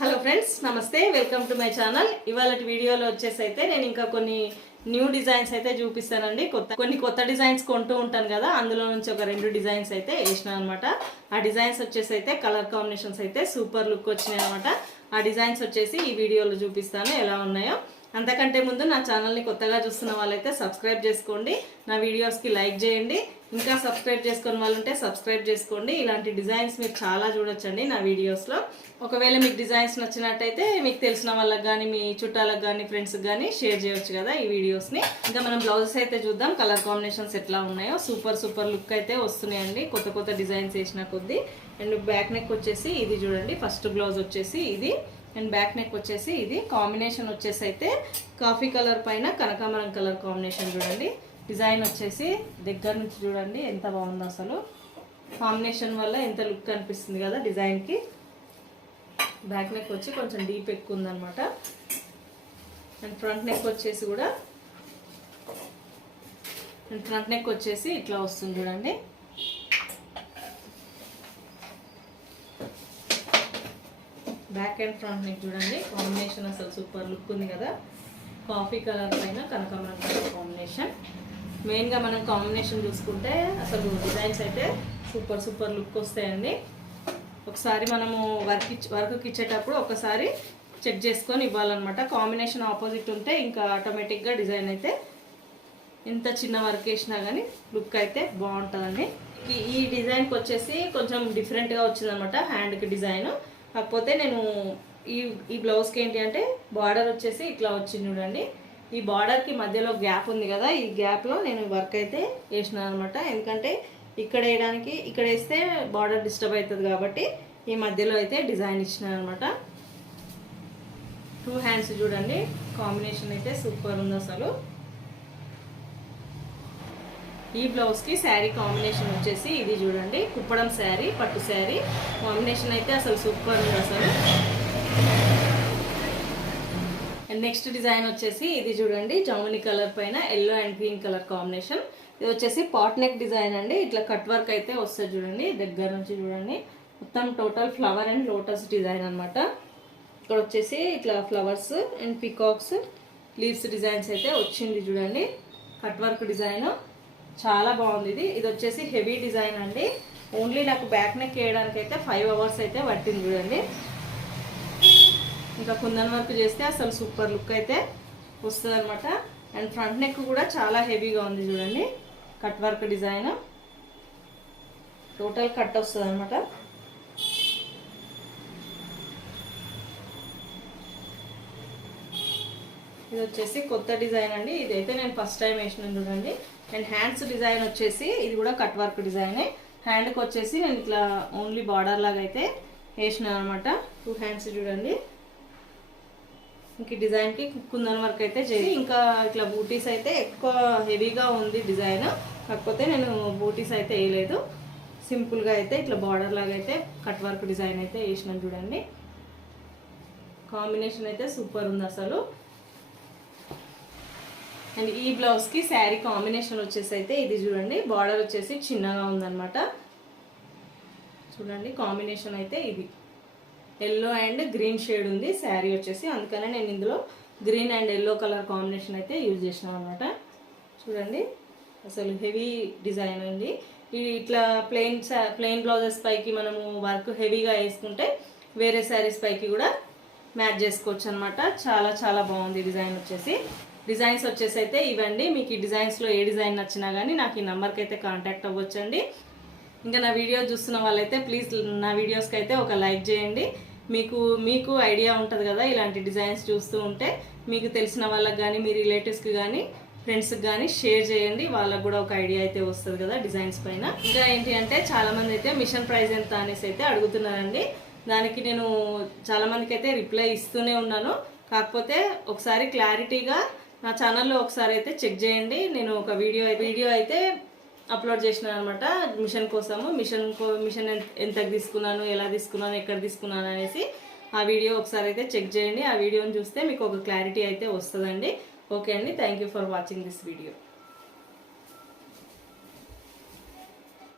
Hello friends నమస్తే welcome to my channel. ఇవాళ వీడియోలో వచ్చేసి అయితే నేను ఇంకా కొన్ని న్యూ డిజైన్స్ అయితే చూపిస్తానండి. కొత్త కొన్ని కొత్త డిజైన్స్ కొంటూ ఉంటాను కదా అందులో నుంచి ఒక రెండు డిజైన్స్ అయితే వేసినా అనమాట ఆ డిజైన్స్ వచ్చేసి అయితే కలర్ కాంబినేషన్స్ అయితే సూపర్ లుక్ వచ్చినాయి అనమాట ఆ డిజైన్స్ వచ్చేసి ఈ వీడియోలో చూపిస్తాను ఎలా ఉన్నాయో. అంతకంటే ముందు నా ఛానల్ని కొత్తగా చూస్తున్న వాళ్ళైతే సబ్స్క్రైబ్ చేసుకోండి. నా వీడియోస్కి లైక్ చేయండి. ఇంకా సబ్స్క్రైబ్ చేసుకుని వాళ్ళు ఉంటే సబ్స్క్రైబ్ చేసుకోండి. ఇలాంటి డిజైన్స్ మీరు చాలా చూడొచ్చండి నా వీడియోస్లో. ఒకవేళ మీకు డిజైన్స్ నచ్చినట్టయితే మీకు తెలిసిన వాళ్ళకి కానీ మీ చుట్టాలకు కానీ ఫ్రెండ్స్కి కానీ షేర్ చేయొచ్చు కదా ఈ వీడియోస్ని. ఇంకా మనం బ్లౌజెస్ అయితే చూద్దాం. కలర్ కాంబినేషన్స్ ఎట్లా ఉన్నాయో. సూపర్ సూపర్ లుక్ అయితే వస్తున్నాయండి. కొత్త కొత్త డిజైన్స్ వేసిన కొద్దీ. అండ్ బ్యాక్ నెక్ వచ్చేసి ఇది చూడండి. ఫస్ట్ బ్లౌజ్ వచ్చేసి ఇది. అండ్ బ్యాక్ నెక్ వచ్చేసి ఇది. కాంబినేషన్ వచ్చేసి అయితే కాఫీ కలర్ పైన కనకాంబరం కలర్ కాంబినేషన్ చూడండి. డిజైన్ వచ్చేసి దగ్గర నుంచి చూడండి ఎంత బాగుందో అసలు. కాంబినేషన్ వల్ల ఎంత లుక్ అనిపిస్తుంది కదా డిజైన్కి. బ్యాక్ నెక్ వచ్చి కొంచెం డీప్ ఎక్కువ ఉందన్నమాట. అండ్ ఫ్రంట్ నెక్ వచ్చేసి కూడా అండ్ ఫ్రంట్ నెక్ వచ్చేసి ఇట్లా వస్తుంది చూడండి. బ్యాక్ అండ్ ఫ్రంట్ నెక్ చూడండి. కాంబినేషన్ అసలు సూపర్ లుక్ ఉంది కదా. కాఫీ కలర్ పైన కనకమరం కలర్ కాంబినేషన్ మెయిన్గా మనం కాంబినేషన్ చూసుకుంటే అసలు డిజైన్స్ అయితే సూపర్ సూపర్ లుక్ వస్తాయండి. ఒకసారి మనము వర్క్ ఇచ్చి వర్క్కి ఇచ్చేటప్పుడు ఒకసారి చెక్ చేసుకొని ఇవ్వాలన్నమాట. కాంబినేషన్ ఆపోజిట్ ఉంటే ఇంకా ఆటోమేటిక్గా డిజైన్ అయితే ఎంత చిన్న వర్క్ వేసినా కానీ లుక్ అయితే బాగుంటుందండి. ఈ- ఈ డిజైన్కి వచ్చేసి కొంచెం డిఫరెంట్గా వచ్చిందనమాట హ్యాండ్కి డిజైన్ కాకపోతే నేను ఈ ఈ బ్లౌజ్కి ఏంటి అంటే బార్డర్ వచ్చేసి ఇట్లా వచ్చింది చూడండి. ఈ బార్డర్కి మధ్యలో గ్యాప్ ఉంది కదా ఈ గ్యాప్లో నేను వర్క్ అయితే వేసినాను అనమాట ఎందుకంటే ఇక్కడ వేయడానికి ఇక్కడ వేస్తే బార్డర్ డిస్టర్బ్ అవుతుంది కాబట్టి ఈ మధ్యలో అయితే డిజైన్ ఇచ్చినాను అనమాట టూ హ్యాండ్స్ చూడండి కాంబినేషన్ అయితే సూపర్ ఉంది అసలు. ఈ బ్లౌజ్కి శారీ కాంబినేషన్ వచ్చేసి ఇది చూడండి కుప్పడం శారీ పట్టు శారీ కాంబినేషన్ అయితే అసలు సూపర్ ఉంది అసలు. అండ్ నెక్స్ట్ డిజైన్ వచ్చేసి ఇది చూడండి జాముని కలర్ పైన yellow and green colour combination. ఇది వచ్చేసి పాట్ నెక్ డిజైన్ అండి. ఇట్లా కట్ వర్క్ అయితే వస్తుంది చూడండి దగ్గర నుంచి చూడండి. మొత్తం total flower and lotus design అనమాట ఇక్కడ వచ్చేసి ఇట్లా flowers and peacocks leaves designs అయితే వచ్చింది చూడండి. కట్ వర్క్ డిజైన్ చాలా బాగుంది ఇది. ఇది వచ్చేసి హెవీ డిజైన్ అండి. ఓన్లీ నాకు బ్యాక్ నెక్ వేయడానికి అయితే ఫైవ్ అవర్స్ అయితే పట్టింది చూడండి. ఇంకా కుందన్ వర్క్ చేస్తే అసలు సూపర్ లుక్ అయితే వస్తుంది అనమాట అండ్ ఫ్రంట్ నెక్ కూడా చాలా హెవీగా ఉంది చూడండి. Cut work design. Total cut వస్తుంది అనమాట ఇది వచ్చేసి కొత్త డిజైన్ అండి. ఇదైతే నేను ఫస్ట్ టైం వేసిన చూడండి. అండ్ హ్యాండ్స్ డిజైన్ వచ్చేసి ఇది కూడా కట్ వర్క్ డిజైనే హ్యాండ్కి వచ్చేసి నేను ఇట్లా ఓన్లీ బార్డర్ లాగా అయితే వేసినాను అనమాట టూ హ్యాండ్స్ చూడండి. ఇంక డిజైన్కి కుందన్ వర్క్ అయితే చేసి ఇంకా ఇట్లా బూటీస్ అయితే ఎక్కువ హెవీగా ఉంది డిజైన్. కాకపోతే నేను బూటీస్ అయితే వేయలేదు. సింపుల్గా అయితే ఇట్లా బార్డర్ లాగా అయితే కట్ వర్క్ డిజైన్ అయితే వేసినాను చూడండి. కాంబినేషన్ అయితే సూపర్ ఉంది అసలు. అండ్ ఈ బ్లౌజ్కి శారీ కాంబినేషన్ వచ్చేసి అయితే ఇది చూడండి. బార్డర్ వచ్చేసి చిన్నగా ఉందన్నమాట. చూడండి కాంబినేషన్ అయితే ఇది. ఎల్లో అండ్ గ్రీన్ షేడ్ ఉంది. శారీ వచ్చేసి అందుకనే నేను ఇందులో green and yellow colour combination అయితే యూజ్ చేసినాం అనమాట చూడండి. అసలు హెవీ డిజైన్ అండి ఇట్లా ప్లెయిన్ ప్లెయిన్ బ్లౌజెస్ పైకి మనము వర్క్ హెవీగా వేసుకుంటే వేరే శారీస్ పైకి కూడా మ్యాచ్ చేసుకోవచ్చు అనమాట చాలా చాలా బాగుంది డిజైన్ వచ్చేసి. డిజైన్స్ వచ్చేసి అయితే ఇవ్వండి. మీకు ఈ డిజైన్స్లో ఏ డిజైన్ నచ్చినా కానీ నాకు ఈ నెంబర్కి అయితే కాంటాక్ట్ అవ్వచ్చండి. ఇంకా నా వీడియో చూస్తున్న వాళ్ళైతే ప్లీజ్ నా వీడియోస్కి అయితే ఒక లైక్ చేయండి. మీకు మీకు ఐడియా ఉంటుంది కదా ఇలాంటి డిజైన్స్ చూస్తూ ఉంటే మీకు తెలిసిన వాళ్ళకి కానీ మీ రిలేటివ్స్కి కానీ ఫ్రెండ్స్కి కానీ షేర్ చేయండి. వాళ్ళకు కూడా ఒక ఐడియా అయితే వస్తుంది కదా డిజైన్స్ పైన. ఇంకా ఏంటి అంటే చాలామంది అయితే మిషన్ ప్రైస్ ఎంత అనేసి అయితే అడుగుతున్నారండి. దానికి నేను చాలామందికి అయితే రిప్లై ఇస్తూనే ఉన్నాను. కాకపోతే ఒకసారి క్లారిటీగా నా ఛానల్లో ఒకసారి అయితే చెక్ చేయండి. నేను ఒక వీడియో వీడియో అయితే అప్లోడ్ చేసినాను అనమాట మిషన్ కోసము. మిషన్ కో- మిషన్ ఎంత- తీసుకున్నాను ఎలా తీసుకున్నాను ఎక్కడ తీసుకున్నాను అనేసి ఆ వీడియో ఒకసారి అయితే చెక్ చేయండి. ఆ వీడియోని చూస్తే మీకు ఒక క్లారిటీ అయితే వస్తుందండి. ఓకే అండి. Thank you for watching this video.